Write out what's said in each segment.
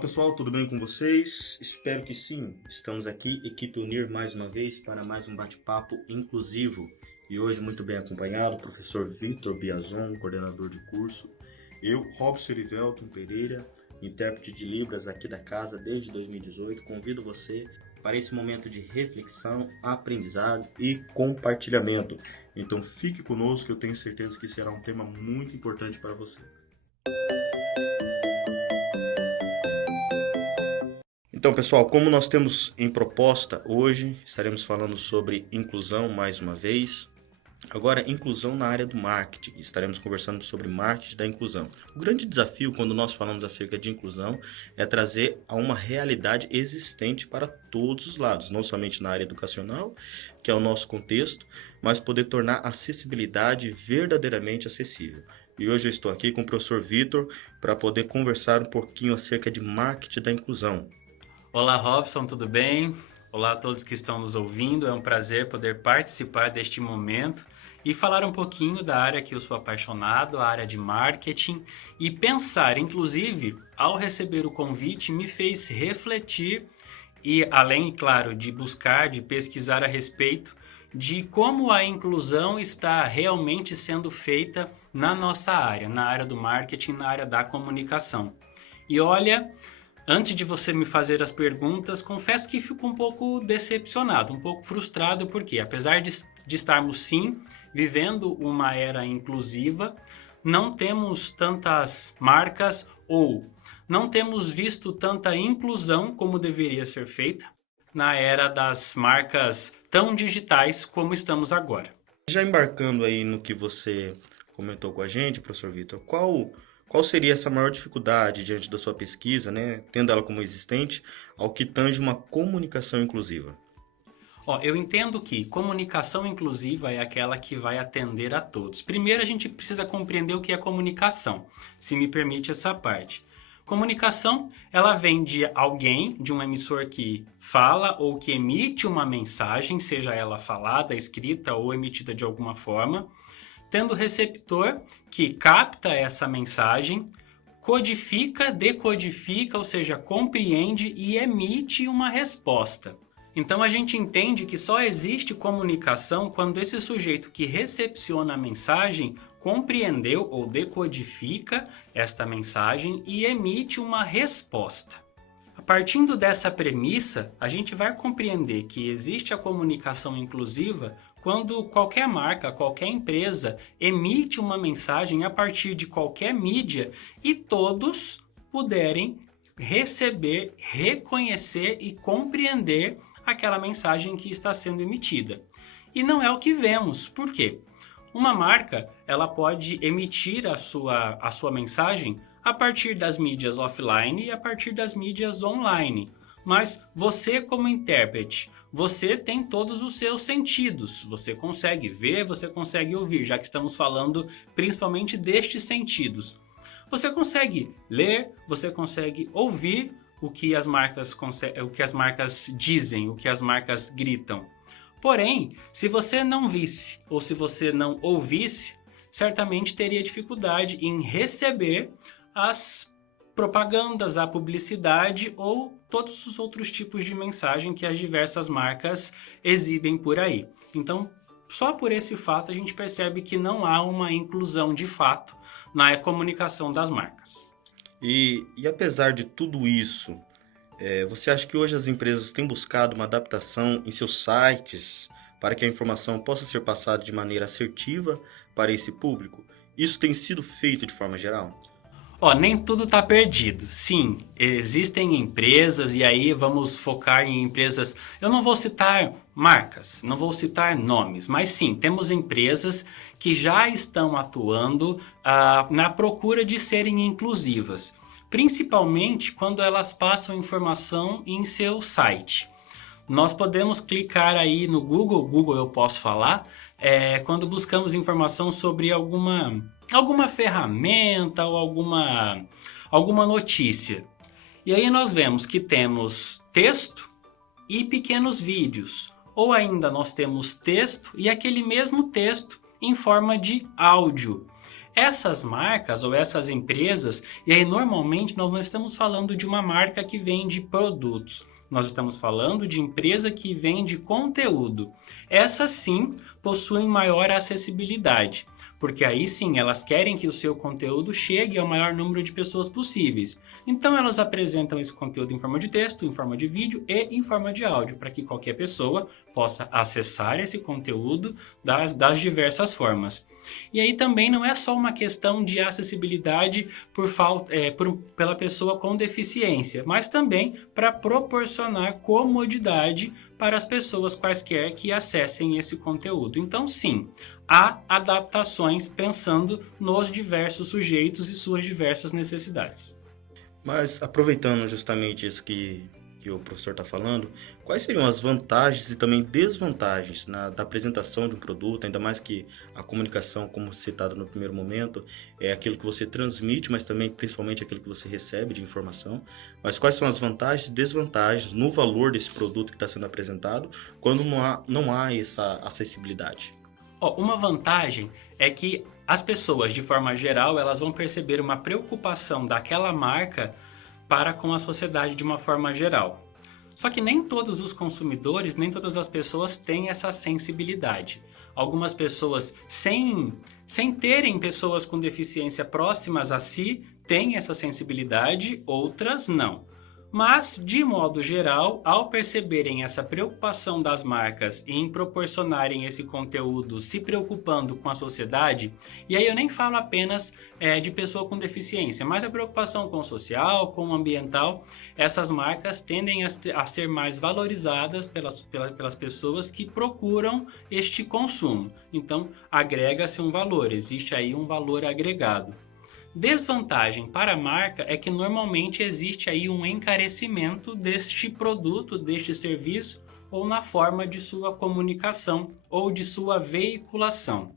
pessoal, tudo bem com vocês? Espero que sim. Estamos aqui, Equipe Unir, mais uma vez para mais um bate-papo inclusivo. E hoje muito bem acompanhado, o professor Vitor Biazon, coordenador de curso. Eu, Robson Erivelton Pereira, intérprete de Libras aqui da casa desde 2018. Convido você para esse momento de reflexão, aprendizado e compartilhamento. Então fique conosco, eu tenho certeza que será um tema muito importante para você. Então, pessoal, como nós temos em proposta hoje, estaremos falando sobre inclusão mais uma vez. Agora, inclusão na área do marketing. Estaremos conversando sobre marketing da inclusão. O grande desafio quando nós falamos acerca de inclusão é trazer a uma realidade existente para todos os lados, não somente na área educacional, que é o nosso contexto, mas poder tornar a acessibilidade verdadeiramente acessível. E hoje eu estou aqui com o professor Vitor para poder conversar um pouquinho acerca de marketing da inclusão. Olá, Robson, tudo bem? Olá a todos que estão nos ouvindo. É um prazer poder participar deste momento e falar um pouquinho da área que eu sou apaixonado, a área de marketing, e pensar, inclusive, ao receber o convite, me fez refletir e, além, claro, de buscar, de pesquisar a respeito de como a inclusão está realmente sendo feita na nossa área, na área do marketing, na área da comunicação. E olha, antes de você me fazer as perguntas, confesso que fico um pouco decepcionado, um pouco frustrado, porque apesar de estarmos sim vivendo uma era inclusiva, não temos tantas marcas ou não temos visto tanta inclusão como deveria ser feita na era das marcas tão digitais como estamos agora. Já embarcando aí no que você comentou com a gente, professor Vitor, qual seria essa maior dificuldade diante da sua pesquisa, né, tendo ela como existente, ao que tange uma comunicação inclusiva? Eu entendo que comunicação inclusiva é aquela que vai atender a todos. Primeiro, a gente precisa compreender o que é comunicação, se me permite essa parte. Comunicação, ela vem de alguém, de um emissor que fala ou que emite uma mensagem, seja ela falada, escrita ou emitida de alguma forma, tendo receptor que capta essa mensagem, codifica, decodifica, ou seja, compreende e emite uma resposta. Então a gente entende que só existe comunicação quando esse sujeito que recepciona a mensagem compreendeu ou decodifica esta mensagem e emite uma resposta. Partindo dessa premissa, a gente vai compreender que existe a comunicação inclusiva quando qualquer marca, qualquer empresa emite uma mensagem a partir de qualquer mídia e todos puderem receber, reconhecer e compreender aquela mensagem que está sendo emitida. E não é o que vemos. Por quê? Uma marca, ela pode emitir a sua mensagem a partir das mídias offline e a partir das mídias online. Mas você, como intérprete, você tem todos os seus sentidos. Você consegue ver, você consegue ouvir, já que estamos falando principalmente destes sentidos. Você consegue ler, você consegue ouvir o que as marcas dizem, o que as marcas gritam. Porém, se você não visse ou se você não ouvisse, certamente teria dificuldade em receber as propagandas, a publicidade ou todos os outros tipos de mensagem que as diversas marcas exibem por aí. Então, só por esse fato a gente percebe que não há uma inclusão de fato na comunicação das marcas. E apesar de tudo isso, você acha que hoje as empresas têm buscado uma adaptação em seus sites para que a informação possa ser passada de maneira assertiva para esse público? Isso tem sido feito de forma geral? Nem tudo está perdido. Sim, existem empresas e aí vamos focar em empresas. Eu não vou citar marcas, não vou citar nomes, mas sim, temos empresas que já estão atuando na procura de serem inclusivas, principalmente quando elas passam informação em seu site. Nós podemos clicar aí no Google eu posso falar, quando buscamos informação sobre alguma ferramenta ou alguma notícia. E aí nós vemos que temos texto e pequenos vídeos. Ou ainda nós temos texto e aquele mesmo texto em forma de áudio. Essas marcas ou essas empresas, e aí normalmente nós não estamos falando de uma marca que vende produtos, nós estamos falando de empresa que vende conteúdo. Essas sim possuem maior acessibilidade, porque aí sim elas querem que o seu conteúdo chegue ao maior número de pessoas possíveis. Então elas apresentam esse conteúdo em forma de texto, em forma de vídeo e em forma de áudio, para que qualquer pessoa possa acessar esse conteúdo das diversas formas. E aí também não é só uma questão de acessibilidade pela pessoa com deficiência, mas também para proporcionar comodidade para as pessoas quaisquer que acessem esse conteúdo. Então, sim, há adaptações pensando nos diversos sujeitos e suas diversas necessidades. Mas aproveitando justamente isso que o professor está falando, quais seriam as vantagens e também desvantagens da apresentação de um produto, ainda mais que a comunicação, como citado no primeiro momento, é aquilo que você transmite, mas também principalmente aquilo que você recebe de informação. Mas quais são as vantagens e desvantagens no valor desse produto que está sendo apresentado quando não há essa acessibilidade? Uma vantagem é que as pessoas, de forma geral, elas vão perceber uma preocupação daquela marca para com a sociedade de uma forma geral. Só que nem todos os consumidores, nem todas as pessoas têm essa sensibilidade. Algumas pessoas, sem terem pessoas com deficiência próximas a si, têm essa sensibilidade, outras não. Mas, de modo geral, ao perceberem essa preocupação das marcas em proporcionarem esse conteúdo se preocupando com a sociedade, e aí eu nem falo apenas de pessoa com deficiência, mas a preocupação com o social, com o ambiental, essas marcas tendem a ser mais valorizadas pelas pessoas que procuram este consumo. Então, agrega-se um valor, existe aí um valor agregado. Desvantagem para a marca é que normalmente existe aí um encarecimento deste produto, deste serviço, ou na forma de sua comunicação ou de sua veiculação.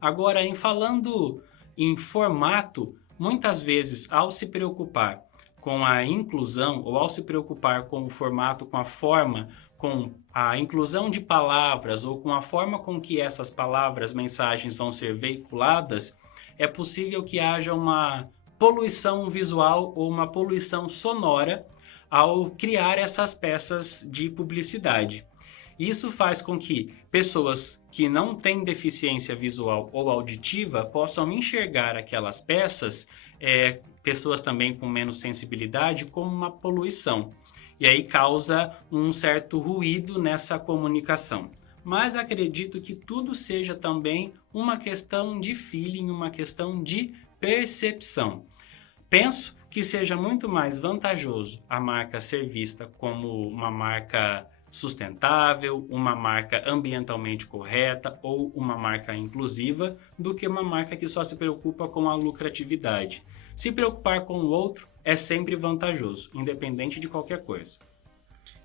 Agora, falando em formato, muitas vezes ao se preocupar com a inclusão ou ao se preocupar com o formato, com a forma, com a inclusão de palavras ou com a forma com que essas palavras, mensagens vão ser veiculadas, é possível que haja uma poluição visual ou uma poluição sonora ao criar essas peças de publicidade. Isso faz com que pessoas que não têm deficiência visual ou auditiva possam enxergar aquelas peças, pessoas também com menos sensibilidade, como uma poluição. E aí causa um certo ruído nessa comunicação. Mas acredito que tudo seja também uma questão de feeling, uma questão de percepção. Penso que seja muito mais vantajoso a marca ser vista como uma marca sustentável, uma marca ambientalmente correta ou uma marca inclusiva do que uma marca que só se preocupa com a lucratividade. Se preocupar com o outro é sempre vantajoso, independente de qualquer coisa.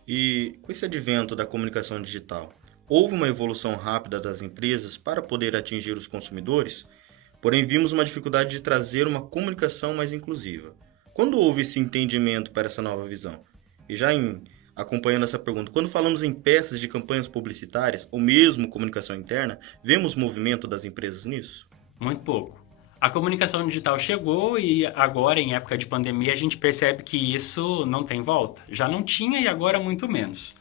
E com esse advento da comunicação digital, houve uma evolução rápida das empresas para poder atingir os consumidores, porém vimos uma dificuldade de trazer uma comunicação mais inclusiva. Quando houve esse entendimento para essa nova visão? E acompanhando essa pergunta, quando falamos em peças de campanhas publicitárias ou mesmo comunicação interna, vemos movimento das empresas nisso? Muito pouco. A comunicação digital chegou e agora, em época de pandemia, a gente percebe que isso não tem volta. Já não tinha e agora muito menos.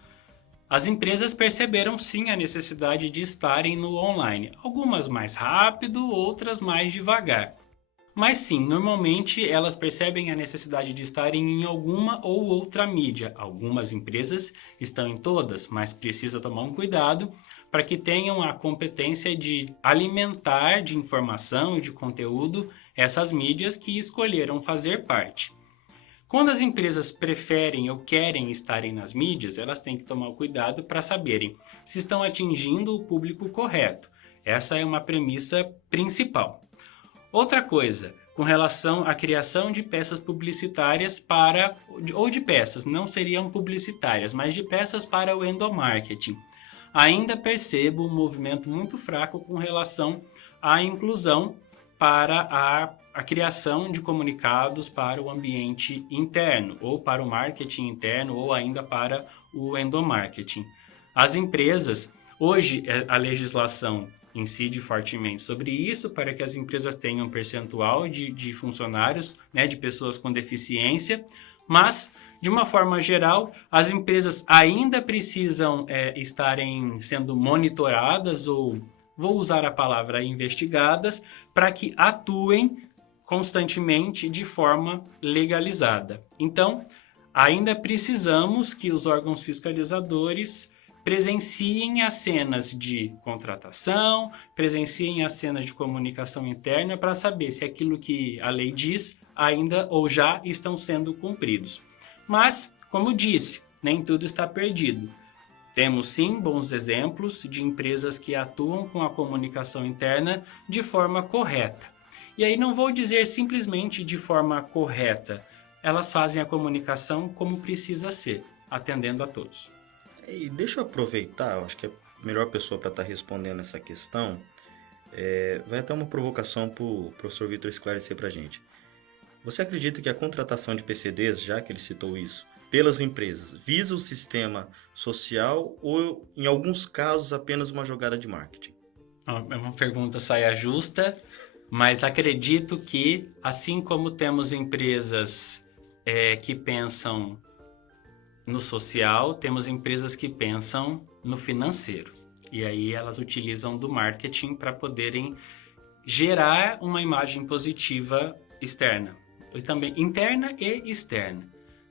As empresas perceberam sim a necessidade de estarem no online, algumas mais rápido, outras mais devagar. Mas sim, normalmente elas percebem a necessidade de estarem em alguma ou outra mídia. Algumas empresas estão em todas, mas precisa tomar um cuidado para que tenham a competência de alimentar de informação e de conteúdo essas mídias que escolheram fazer parte. Quando as empresas preferem ou querem estarem nas mídias, elas têm que tomar cuidado para saberem se estão atingindo o público correto. Essa é uma premissa principal. Outra coisa, com relação à criação de peças publicitárias ou de peças, não seriam publicitárias, mas de peças para o endomarketing. Ainda percebo um movimento muito fraco com relação à inclusão para a criação de comunicados para o ambiente interno, ou para o marketing interno, ou ainda para o endomarketing. As empresas, Hoje, a legislação incide fortemente sobre isso para que as empresas tenham um percentual de funcionários, né, de pessoas com deficiência, mas, de uma forma geral, as empresas ainda precisam estarem sendo monitoradas ou, vou usar a palavra investigadas, para que atuem constantemente de forma legalizada. Então, ainda precisamos que os órgãos fiscalizadores presenciem as cenas de contratação, presenciem as cenas de comunicação interna para saber se aquilo que a lei diz ainda ou já estão sendo cumpridos. Mas, como disse, nem tudo está perdido. Temos sim bons exemplos de empresas que atuam com a comunicação interna de forma correta. E aí não vou dizer simplesmente de forma correta, elas fazem a comunicação como precisa ser, atendendo a todos. E deixa eu aproveitar, eu acho que a melhor pessoa para estar respondendo essa questão vai até uma provocação para o professor Vitor esclarecer para a gente. Você acredita que a contratação de PCDs, já que ele citou isso, pelas empresas, visa o sistema social ou, em alguns casos, apenas uma jogada de marketing? É uma pergunta saia justa, mas acredito que, assim como temos empresas que pensam no social, temos empresas que pensam no financeiro. E aí elas utilizam do marketing para poderem gerar uma imagem positiva externa. E também interna e externa.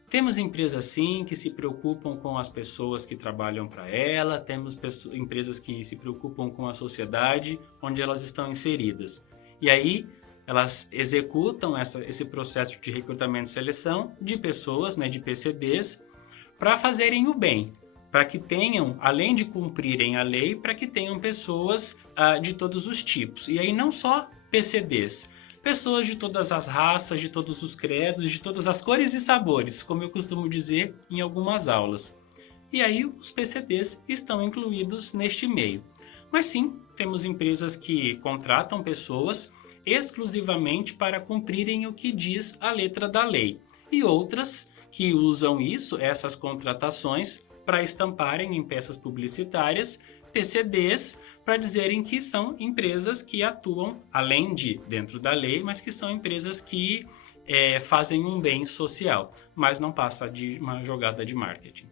Temos empresas sim que se preocupam com as pessoas que trabalham para ela, temos empresas que se preocupam com a sociedade onde elas estão inseridas. E aí elas executam esse processo de recrutamento e seleção de pessoas, né, de PCDs, para fazerem o bem, para que tenham, além de cumprirem a lei, para que tenham pessoas de todos os tipos. E aí não só PCDs, pessoas de todas as raças, de todos os credos, de todas as cores e sabores, como eu costumo dizer em algumas aulas. E aí os PCDs estão incluídos neste meio. Mas sim, temos empresas que contratam pessoas exclusivamente para cumprirem o que diz a letra da lei. E outras que usam essas contratações, para estamparem em peças publicitárias PCDs, para dizerem que são empresas que atuam, além de dentro da lei, mas que são empresas que fazem um bem social, mas não passa de uma jogada de marketing.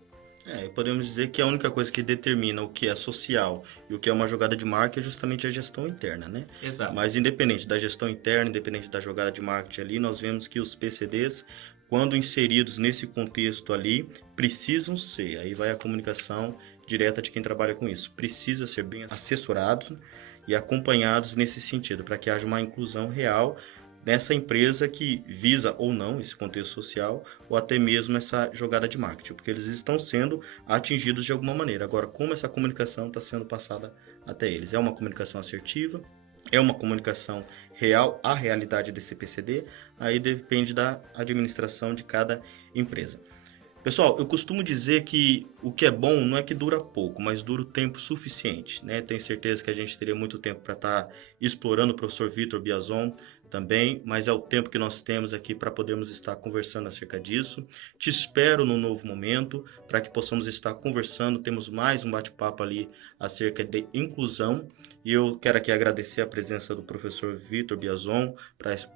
Podemos dizer que a única coisa que determina o que é social e o que é uma jogada de marketing é justamente a gestão interna, né? Exato. Mas independente da gestão interna, independente da jogada de marketing ali, nós vemos que os PCDs, quando inseridos nesse contexto ali, precisam ser, aí vai a comunicação direta de quem trabalha com isso, precisa ser bem assessorados e acompanhados nesse sentido, para que haja uma inclusão real nessa empresa que visa ou não esse contexto social ou até mesmo essa jogada de marketing, porque eles estão sendo atingidos de alguma maneira. Agora, como essa comunicação está sendo passada até eles? É uma comunicação assertiva? É uma comunicação real à realidade desse PCD? Aí depende da administração de cada empresa. Pessoal, eu costumo dizer que o que é bom não é que dura pouco, mas dura o tempo suficiente, né? Tenho certeza que a gente teria muito tempo para estar explorando o professor Vitor Biazon também, mas é o tempo que nós temos aqui para podermos estar conversando acerca disso. Te espero num novo momento para que possamos estar conversando. Temos mais um bate-papo ali acerca de inclusão e eu quero aqui agradecer a presença do professor Vitor Biazon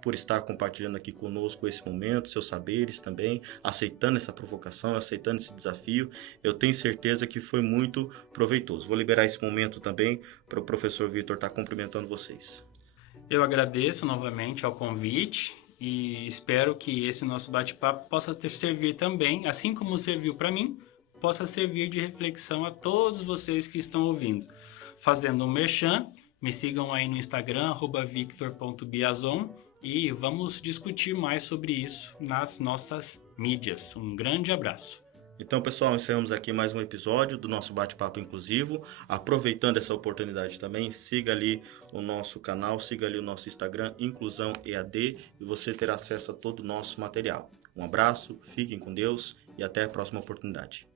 por estar compartilhando aqui conosco esse momento, seus saberes também, aceitando essa provocação, aceitando esse desafio. Eu tenho certeza que foi muito proveitoso. Vou liberar esse momento também para o professor Vitor estar cumprimentando vocês. Eu agradeço novamente ao convite e espero que esse nosso bate-papo possa servir também, assim como serviu para mim, possa servir de reflexão a todos vocês que estão ouvindo. Fazendo um merchan, me sigam aí no Instagram, @victor.biazon, e vamos discutir mais sobre isso nas nossas mídias. Um grande abraço. Então, pessoal, encerramos aqui mais um episódio do nosso bate-papo inclusivo. Aproveitando essa oportunidade também, siga ali o nosso canal, siga ali o nosso Instagram, Inclusão EAD, e você terá acesso a todo o nosso material. Um abraço, fiquem com Deus e até a próxima oportunidade.